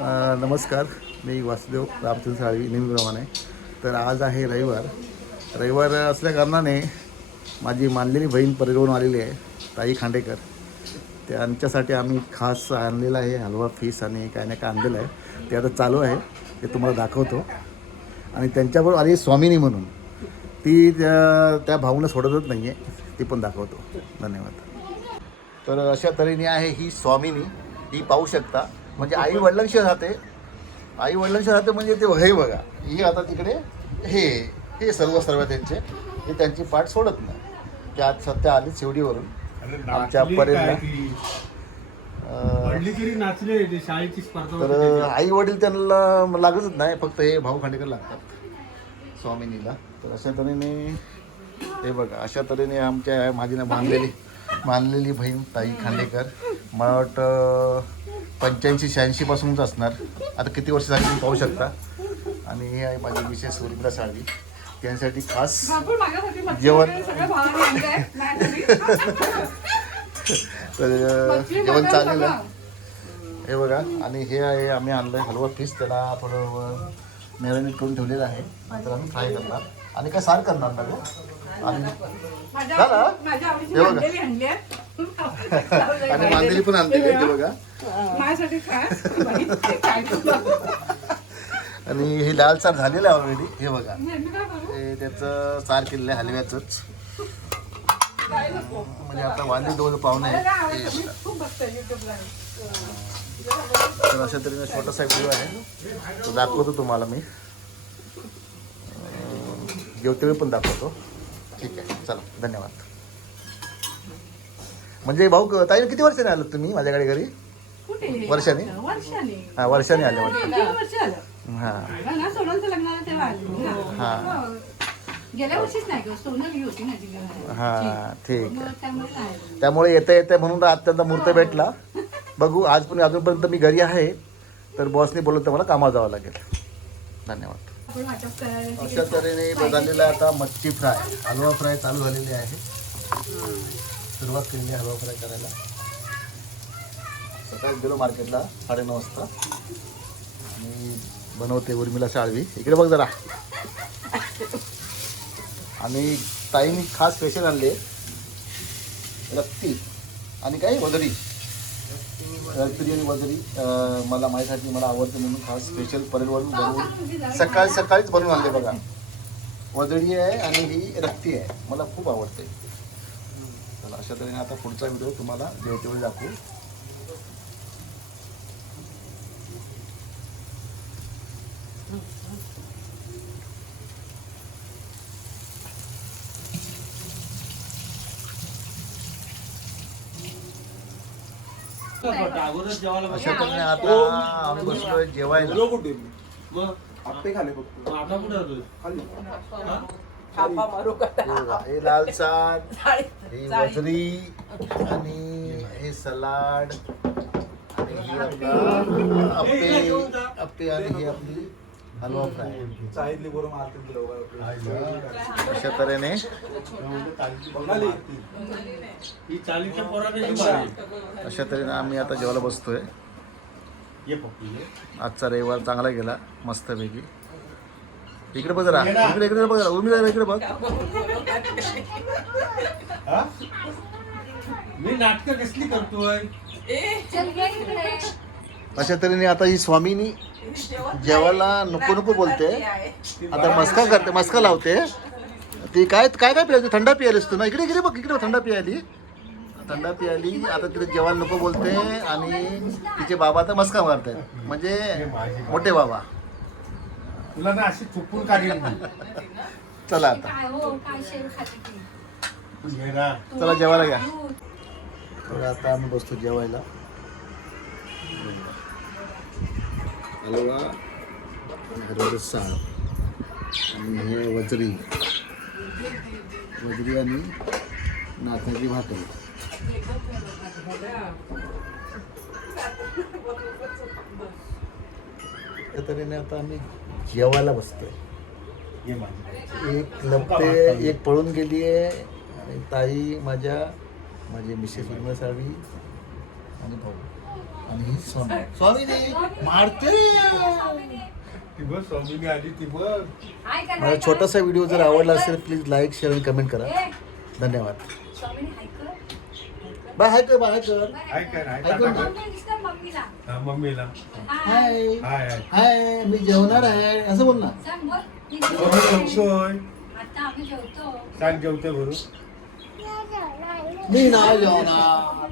नमस्कार. मी वासुदेव रामचंद्र साळवी नेहमीप्रमाणे. तर आज आहे रविवार. रविवार असल्याकारणाने माझी मानलेली बहीण परिवहन आलेली आहे ताई खांडेकर. त्यांच्यासाठी आम्ही खास आणलेला आहे हलवा फिश आणि काय नाही काय आणलेलं आहे. ते आता चालू आहे ते तुम्हाला दाखवतो. आणि त्यांच्याबरोबर आली स्वामिनी म्हणून. ती त्या त्या सोडतच नाही आहे ती पण दाखवतो. धन्यवाद. तर अशा तऱ्हेने आहे ही स्वामिनी. ही पाहू शकता. म्हणजे आई वडिलांशी राहते. आई वडिलांशी राहते म्हणजे ते हे बघा ही आता तिकडे हे हे सर्व सर्व त्यांचे हे त्यांची पाठ सोडत नाही. ते आज सध्या आली शिवडीवरून आमच्या पडली तरी. आई वडील त्यांना लागतच नाही फक्त हे भाऊ खांडेकर लागतात स्वामिनीला. तर अशा तऱ्हेने हे बघा अशा तऱ्हेने आमच्या माझी ना बांधलेली बांधलेली बहीण ताई खांडेकर. मला वाटतं पंच्याऐंशी शहाऐंशी पासूनच असणार. आता किती वर्ष झाली तुम्ही पाहू शकता. आणि हे आहे माझी विशेष उर्मिला साळवी. त्यांसाठी खास जेवण. तर जेवण. आहे हे बघा. आणि हे आहे आम्ही आणलंय हलवा पीस त्याला थोडं मॅरिनेट करून ठेवलेलं आहे. नंतर आम्ही फ्राय करणार. आणि काय सार करणार ना झालं? हे बघा. आणि मांदेली पण आहे ते बघा माझ्यासाठी खास बाई, काय करू? आणि हे लाल सार झालेलं आहे ऑलरेडी हे बघा? हे त्याचं सार केलेलं आहे हलव्याचंच. म्हणजे आता वांदे दोन पाहुणे तर अशा तऱ्हेने छोटासा व्हिडिओ आहे तो दाखवतो तुम्हाला मी अं, जेवते वेळी पण दाखवतो. ठीक आहे चला धन्यवाद. म्हणजे भाऊ ताई किती वर्षाने आलात तुम्ही माझ्याकडे घरी? वर्षाने? हा वर्षाने आले वाटतं. हां हा. हा. हो. ही. हां ठीक. आहे त्यामुळे येता येते म्हणून अत्यंत मुहूर्त भेटला. बघू आज पण अजूनपर्यंत मी घरी आहे. तर बॉसने बोललं तर मला कामावर जावं लागेल. धन्यवाद. आपण वाटप करायला अशा तऱ्हेने आहे आता मच्छी फ्राय हलवा फ्राय चालू झालेली आहे. सुरुवात केलेली आहे हलवा फ्राय करायला. सकाळी गेलो मार्केटला साडेनऊ वाजता. आणि बनवते उर्मिला शाळवी इकडे बघ जरा. आणि ताईने खास स्पेशल आणले. रक्ती. आणि काय वजरी रक्ती आणि वजरी अं, मला माझ्यासाठी मला आवडते म्हणून खास स्पेशल परेलवरून बनवून सकाळी सकाळीच बनवून आणले बघा. वजडी आहे आणि ही रक्ती आहे. मला खूप आवडते. चला अशा तऱ्हेने आता पुढचा व्हिडिओ तुम्हाला जेवतेवेळी दाखवू. बसलो. तऱ्हेने आता आम्ही बसलोय जेवायला. मग? आप्पे खाले फक्त आता कुठे हा? लाल साग ही वजरी आणि हे सलाड आणि ही आपला अप्पे अप्पे आणि ही आपली हलवा फ्राय. अशा तऱ्हेने. ही. अशा तऱ्हेने आम्ही आता जेवायला बसतोय. ये पप्पी ये. आजचा रविवार चांगला गेला मस्तपैकी. इकडे बघ जरा. इकडे इकडे बघ जरा. उर्मिला इकडे बघ. हा? मी नाटक कसली करतोय? अशा तऱ्हेने आता ही स्वामीनी जेवायला नको नको बोलते. आता मस्का करते मस्का लावते. ती काय काय काय पियाली? थंडा पियालीस तू ना? इकडे इकडे बघ इकडे थंडा पियाली. थंडा पियाली आता तिथे जेवायला नको बोलते आणि तिचे बाबा आता मस्का मारतायत म्हणजे मोठे बाबा. तुला ना अशी चुकून काढली चला आता. हो. चला जेवायला घ्या. आता आम्ही बसतो जेवायला. हलवा साळ आणि हे वजरी. वजरी आणि नाचण्याची भाकरी. त्या तऱ्हेने आता आम्ही जेवायला बसतोय. एक लपते एक पळून गेली आहे आणि ताई माझ्या माझी मिसेस उर्मिला साळवी भाऊ. आणि ही स्वामी. मारते. स्वामीने. आली ती बघ हाय कर, माझा हाय कर. छोटासा व्हिडिओ जर आवडला असेल प्लीज लाईक शेअर आणि कमेंट करा. धन्यवाद. स्वामीनी हाय कर. बाय हाय कर बाय हाय कर. हाय कर हाय हा, मी जेवणार आहे. असं बोल ना. सांग जेवतोय. सांग बरोबर मी नाही जेवणार.